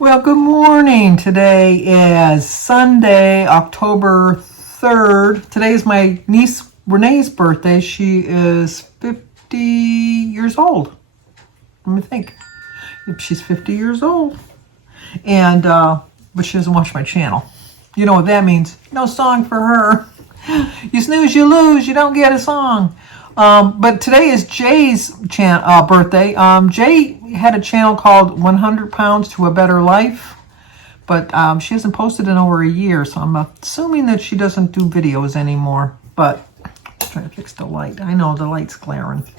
Well, good morning. Today is Sunday, October 3rd. Today is my niece Renee's birthday. She is 50 years old. Let me think. She's 50 years old. And, but she doesn't watch my channel. You know what that means. No song for her. You snooze, you lose. You don't get a song. But today is Jay's birthday. Jay had a channel called 100 Pounds to a Better Life, but she hasn't posted in over a year, so I'm assuming that she doesn't do videos anymore. But I'm trying to fix the light. I know the light's glaring.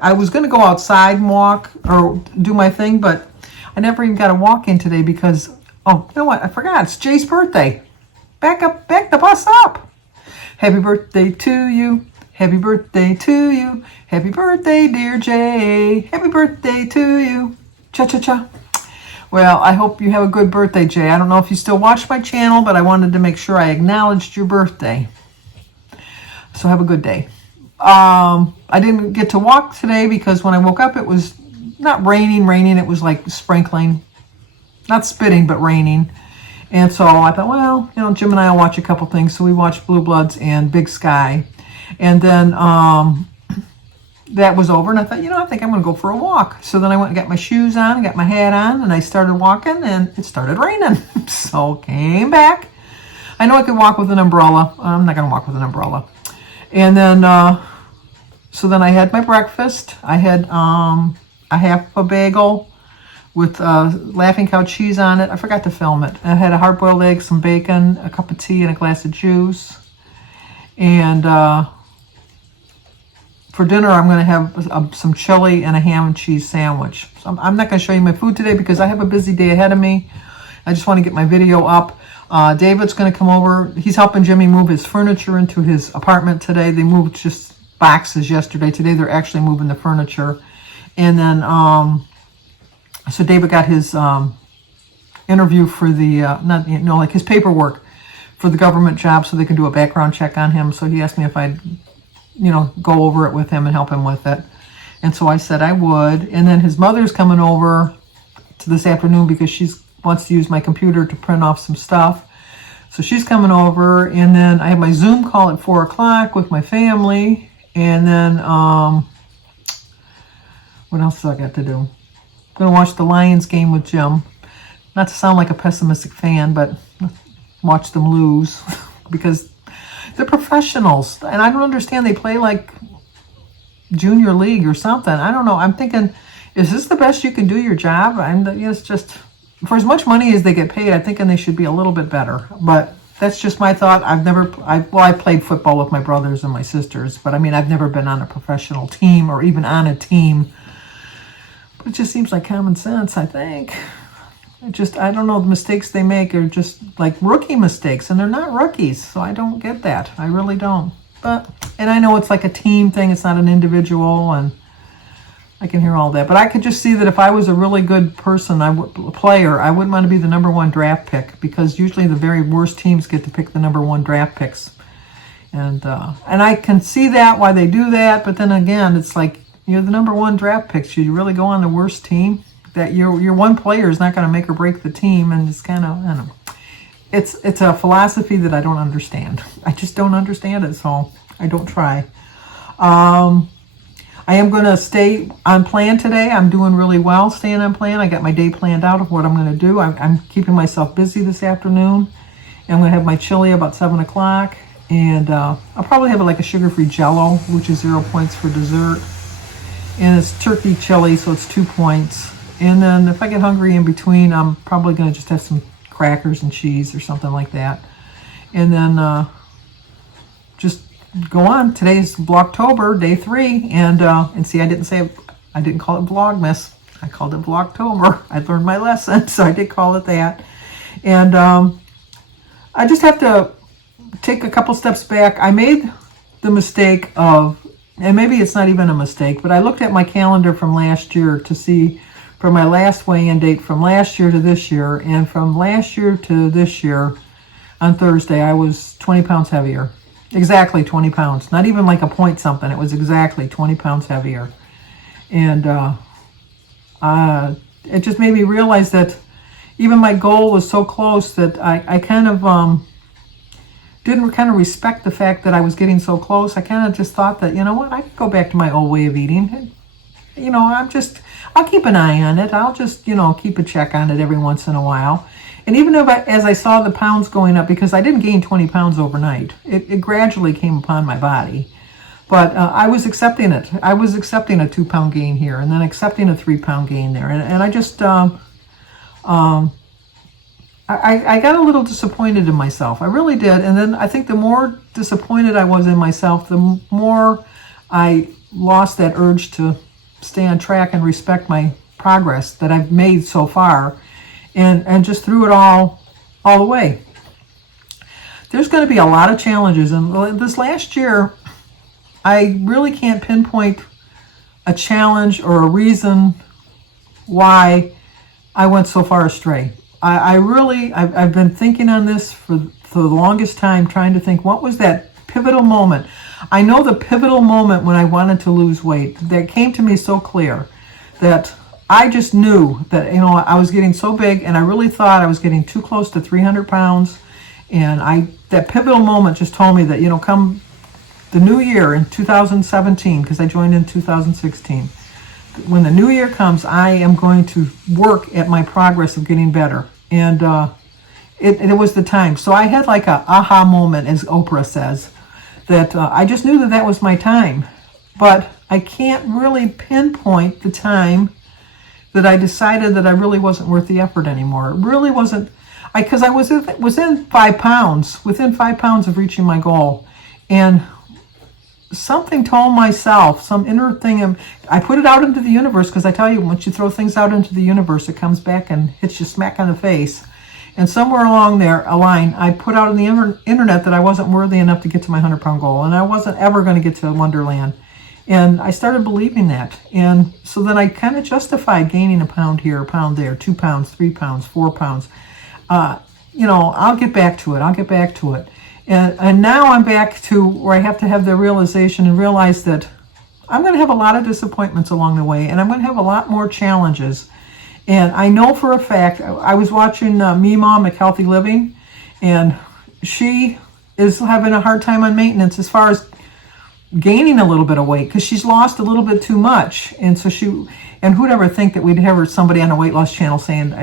I was going to go outside and walk or do my thing, but I never even got a walk in today because, oh, you know what? I forgot. It's Jay's birthday. Back the bus up. Happy birthday to you. Happy birthday to you. Happy birthday, dear Jay. Happy birthday to you. Cha-cha-cha. Well, I hope you have a good birthday, Jay. I don't know if you still watch my channel, but I wanted to make sure I acknowledged your birthday. So have a good day. I didn't get to walk today because when I woke up, it was not raining. It was like sprinkling. Not spitting, but raining. And so I thought, well, you know, Jim and I will watch a couple things. So we watched Blue Bloods and Big Sky. And then that was over, and I thought, you know, I think I'm going to go for a walk. So then I went and got my shoes on, got my hat on, and I started walking, and it started raining. So came back. I know I could walk with an umbrella. I'm not going to walk with an umbrella. And then, so then I had my breakfast. I had a half a bagel with Laughing Cow cheese on it. I forgot to film it. I had a hard-boiled egg, some bacon, a cup of tea, and a glass of juice. And for dinner, I'm going to have some chili and a ham and cheese sandwich. So I'm not going to show you my food today because I have a busy day ahead of me. I just want to get my video up. David's going to come over. He's helping Jimmy move his furniture into his apartment today. They moved just boxes yesterday. Today, they're actually moving the furniture. And then, so David got his interview for the, like his paperwork for the government job so they can do a background check on him. So he asked me if I'd, go over it with him and help him with it. And so I said I would. And then his mother's coming over to this afternoon because she wants to use my computer to print off some stuff. So she's coming over. And then I have my Zoom call at 4 o'clock with my family. And then, what else do I got to do? I'm going to watch the Lions game with Jim. Not to sound like a pessimistic fan, but watch them lose because they're professionals. And I don't understand. They play like junior league or something. I don't know. I'm thinking, is this the best you can do your job? It's just, for as much money as they get paid, I'm thinking they should be a little bit better. But that's just my thought. I played football with my brothers and my sisters, but I've never been on a professional team or even on a team. But it just seems like common sense, I think. I don't know, the mistakes they make are just like rookie mistakes, and they're not rookies, so I don't get that. I really don't. And I know it's like a team thing, it's not an individual, and I can hear all that. But I could just see that if I was a really good player, I wouldn't want to be the number one draft pick, because usually the very worst teams get to pick the number one draft picks. And I can see that, why they do that, but then again, it's like, you're the number one draft pick. Should you really go on the worst team? That your one player is not going to make or break the team, and it's kind of, I don't know. It's a philosophy that I don't understand. I just don't understand it, so I don't try. I am going to stay on plan today. I'm doing really well staying on plan. I got my day planned out of what I'm going to do. I'm keeping myself busy this afternoon. And I'm going to have my chili about 7 o'clock, and I'll probably have like a sugar-free Jell-O, which is 0 points for dessert. And it's turkey chili, so it's 2 points. And then if I get hungry in between, I'm probably going to just have some crackers and cheese or something like that. And then just go on. Today's Vlogtober, day 3. And see, I didn't call it Vlogmas. I called it Vlogtober. I learned my lesson, so I did call it that. And I just have to take a couple steps back. I made the mistake of, and maybe it's not even a mistake, but I looked at my calendar from last year to see from my last weigh-in date from last year to this year, and from last year to this year on Thursday, I was 20 pounds heavier. Exactly 20 pounds. Not even like a point something. It was exactly 20 pounds heavier. And it just made me realize that even my goal was so close that I kind of didn't kind of respect the fact that I was getting so close. I kind of just thought that, you know what, I could go back to my old way of eating. You know, I'll keep an eye on it. I'll just, you know, keep a check on it every once in a while. And even if as I saw the pounds going up, because I didn't gain 20 pounds overnight, it gradually came upon my body. But I was accepting it. I was accepting a 2-pound gain here, and then accepting a 3-pound gain there. And I just, I got a little disappointed in myself. I really did. And then I think the more disappointed I was in myself, the more I lost that urge to stay on track and respect my progress that I've made so far, and just threw it all away. There's going to be a lot of challenges. And this last year, I really can't pinpoint a challenge or a reason why I went so far astray. I've been thinking on this for the longest time, trying to think, what was that pivotal moment? I know the pivotal moment when I wanted to lose weight that came to me so clear, that I just knew that, you know, I was getting so big, and I really thought I was getting too close to 300 pounds. And that pivotal moment just told me that, you know, come the new year in 2017, because I joined in 2016, when the new year comes, I am going to work at my progress of getting better. And it was the time. So I had like a aha moment, as Oprah says, that I just knew that was my time. But I can't really pinpoint the time that I decided that I really wasn't worth the effort anymore. It really wasn't, because I was within 5 pounds of reaching my goal. And something told myself, some inner thing, I put it out into the universe, because I tell you, once you throw things out into the universe, it comes back and hits you smack on the face. And somewhere along there, a line, I put out on the internet that I wasn't worthy enough to get to my 100-pound goal, and I wasn't ever going to get to Wonderland. And I started believing that. And so then I kind of justified gaining a pound here, a pound there, 2 pounds, 3 pounds, 4 pounds. You know, I'll get back to it. And now I'm back to where I have to have the realization and realize that I'm going to have a lot of disappointments along the way, and I'm going to have a lot more challenges. And I know for a fact, I was watching Me Mom at Healthy Living, and she is having a hard time on maintenance as far as gaining a little bit of weight, because she's lost a little bit too much. And so and who'd ever think that we'd have somebody on a weight loss channel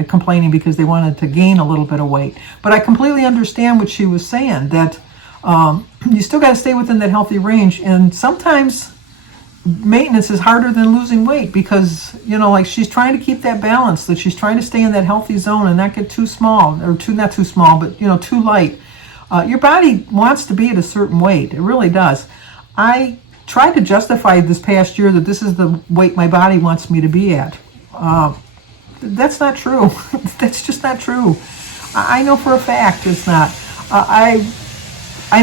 complaining because they wanted to gain a little bit of weight. But I completely understand what she was saying, that you still got to stay within that healthy range. And sometimes maintenance is harder than losing weight, because, you know, like, she's trying to keep that balance, that she's trying to stay in that healthy zone and not get too small, or not too small, but, you know, too light. Your body wants to be at a certain weight. It really does. I tried to justify this past year that this is the weight my body wants me to be at. That's not true. That's just not true. I know for a fact it's not. I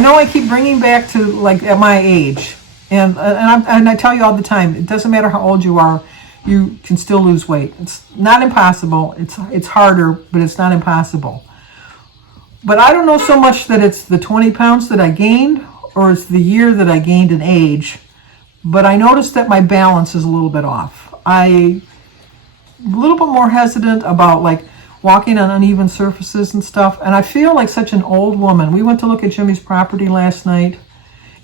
know I keep bringing back to, like, at my age, and I tell you all the time, it doesn't matter how old you are, you can still lose weight. It's not impossible. It's harder, but it's not impossible. But I don't know so much that it's the 20 pounds that I gained, or it's the year that I gained in age, but I noticed that my balance is a little bit off. I'm a little bit more hesitant about, like, walking on uneven surfaces and stuff, and I feel like such an old woman. We went to look at Jimmy's property last night,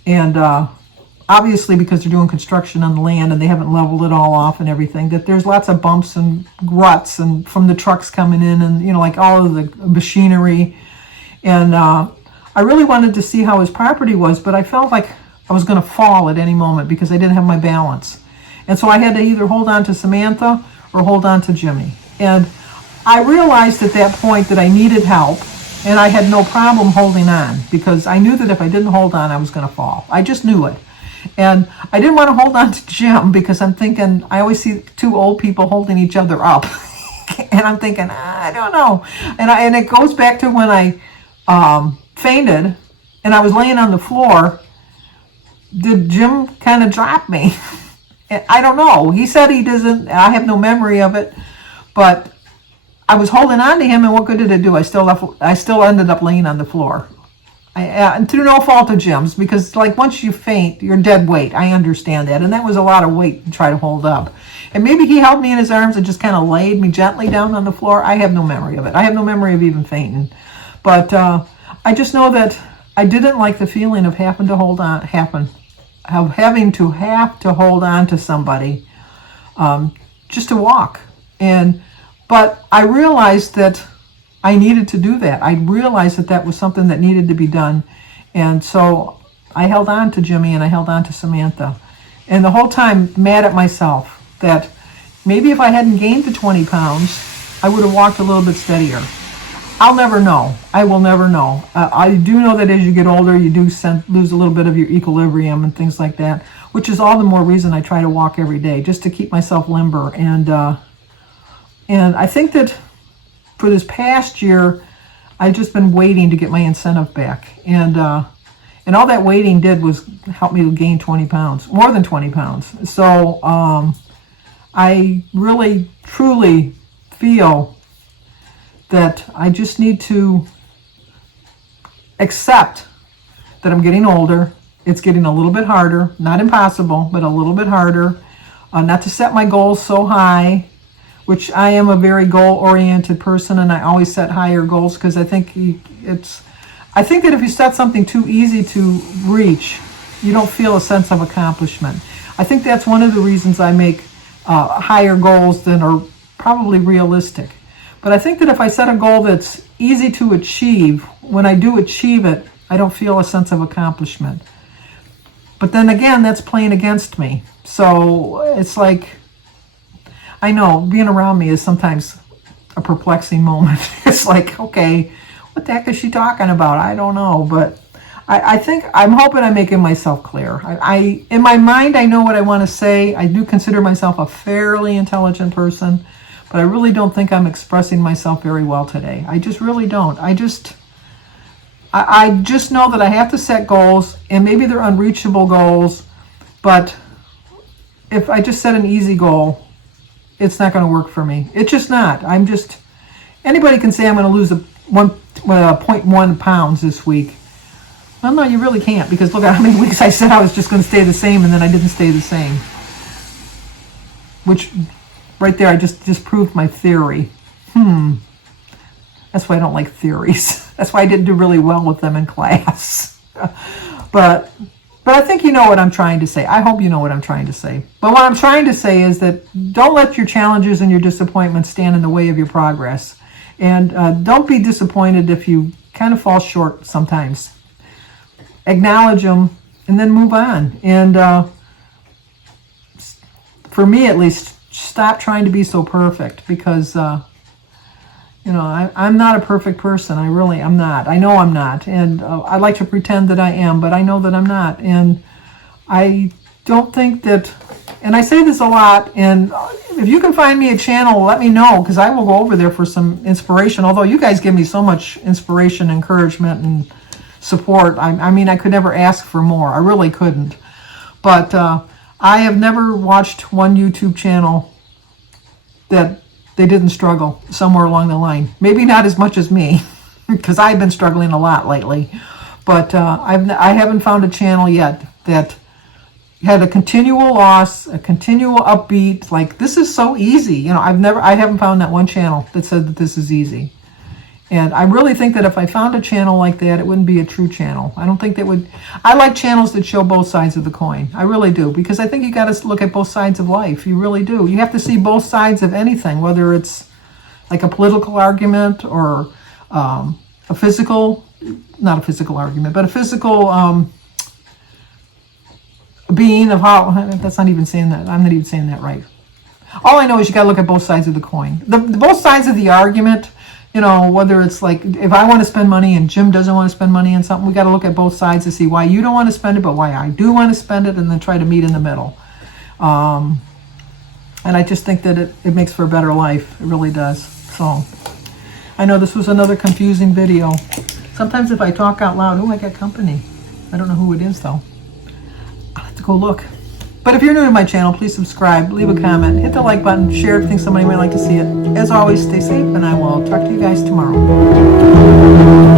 and obviously, because they're doing construction on the land and they haven't leveled it all off and everything, that there's lots of bumps and ruts, and from the trucks coming in, and, you know, like, all of the machinery. And I really wanted to see how his property was, but I felt like I was going to fall at any moment because I didn't have my balance. And so I had to either hold on to Samantha or hold on to Jimmy. And I realized at that point that I needed help, and I had no problem holding on, because I knew that if I didn't hold on, I was going to fall. I just knew it. And I didn't want to hold on to Jim, because I'm thinking, I always see 2 old people holding each other up. And I'm thinking, I don't know. And it goes back to when I fainted and I was laying on the floor. Did Jim kind of drop me? I don't know. He said he doesn't. I have no memory of it. But I was holding on to him, and what good did it do? I still ended up laying on the floor. And through no fault of Jim's, because like once you faint, you're dead weight. I understand that, and that was a lot of weight to try to hold up. And maybe he held me in his arms and just kind of laid me gently down on the floor. I have no memory of it. I have no memory of even fainting. But I just know that I didn't like the feeling of having to hold on to somebody just to walk. But I realized that I needed to do that. I realized that that was something that needed to be done. And so I held on to Jimmy and I held on to Samantha. And the whole time mad at myself that maybe if I hadn't gained the 20 pounds, I would have walked a little bit steadier. I'll never know. I will never know. I do know that as you get older, you do lose a little bit of your equilibrium and things like that, which is all the more reason I try to walk every day, just to keep myself limber. And I think that for this past year, I've just been waiting to get my incentive back. And all that waiting did was help me to gain 20 pounds, more than 20 pounds. So I really, truly feel that I just need to accept that I'm getting older. It's getting a little bit harder, not impossible, but a little bit harder. Not to set my goals so high, which I am a very goal-oriented person, and I always set higher goals because I think that if you set something too easy to reach, you don't feel a sense of accomplishment. I think that's one of the reasons I make higher goals than are probably realistic. But I think that if I set a goal that's easy to achieve, when I do achieve it, I don't feel a sense of accomplishment. But then again, that's playing against me. So it's like, I know being around me is sometimes a perplexing moment. It's like, okay, what the heck is she talking about? I don't know. But I think, I'm hoping I'm making myself clear. In my mind, I know what I want to say. I do consider myself a fairly intelligent person, but I really don't think I'm expressing myself very well today. I just really don't. I just know that I have to set goals, and maybe they're unreachable goals, but if I just set an easy goal, it's not going to work for me. It's just not. Anybody can say I'm going to lose 0.1 pounds this week. Well, no, you really can't, because look at how many weeks I said I was just going to stay the same, and then I didn't stay the same. Which, right there, I just proved my theory. That's why I don't like theories. That's why I didn't do really well with them in class. But I think you know what I'm trying to say. I hope you know what I'm trying to say. But what I'm trying to say is that don't let your challenges and your disappointments stand in the way of your progress. And don't be disappointed if you kind of fall short sometimes. Acknowledge them and then move on. And for me at least, stop trying to be so perfect, because I'm not a perfect person. I'm not. I know I'm not. And I like to pretend that I am, but I know that I'm not. And I don't think that, and I say this a lot, and if you can find me a channel, let me know, because I will go over there for some inspiration. Although you guys give me so much inspiration, encouragement, and support. I mean, I could never ask for more. I really couldn't. But I have never watched one YouTube channel that they didn't struggle somewhere along the line. Maybe not as much as me, because I've been struggling a lot lately. But I haven't found a channel yet that had a continual loss, a continual upbeat. Like, this is so easy. I haven't found that one channel that said that this is easy. And I really think that if I found a channel like that, it wouldn't be a true channel. I don't think that would. I like channels that show both sides of the coin. I really do, because I think you got to look at both sides of life. You really do. You have to see both sides of anything, whether it's like a political argument or not a physical argument, but a physical being of how. That's not even saying that. I'm not even saying that right. All I know is you got to look at both sides of the coin. Both sides of the argument. Whether it's like, if I want to spend money and Jim doesn't want to spend money on something, we got to look at both sides to see why you don't want to spend it, but why I do want to spend it, and then try to meet in the middle. And I just think that it makes for a better life. It really does. So, I know this was another confusing video. Sometimes if I talk out loud, I got company. I don't know who it is, though. I'll have to go look. But if you're new to my channel, please subscribe, leave a comment, hit the like button, share if you think somebody might like to see it. As always, stay safe, and I will talk to you guys tomorrow.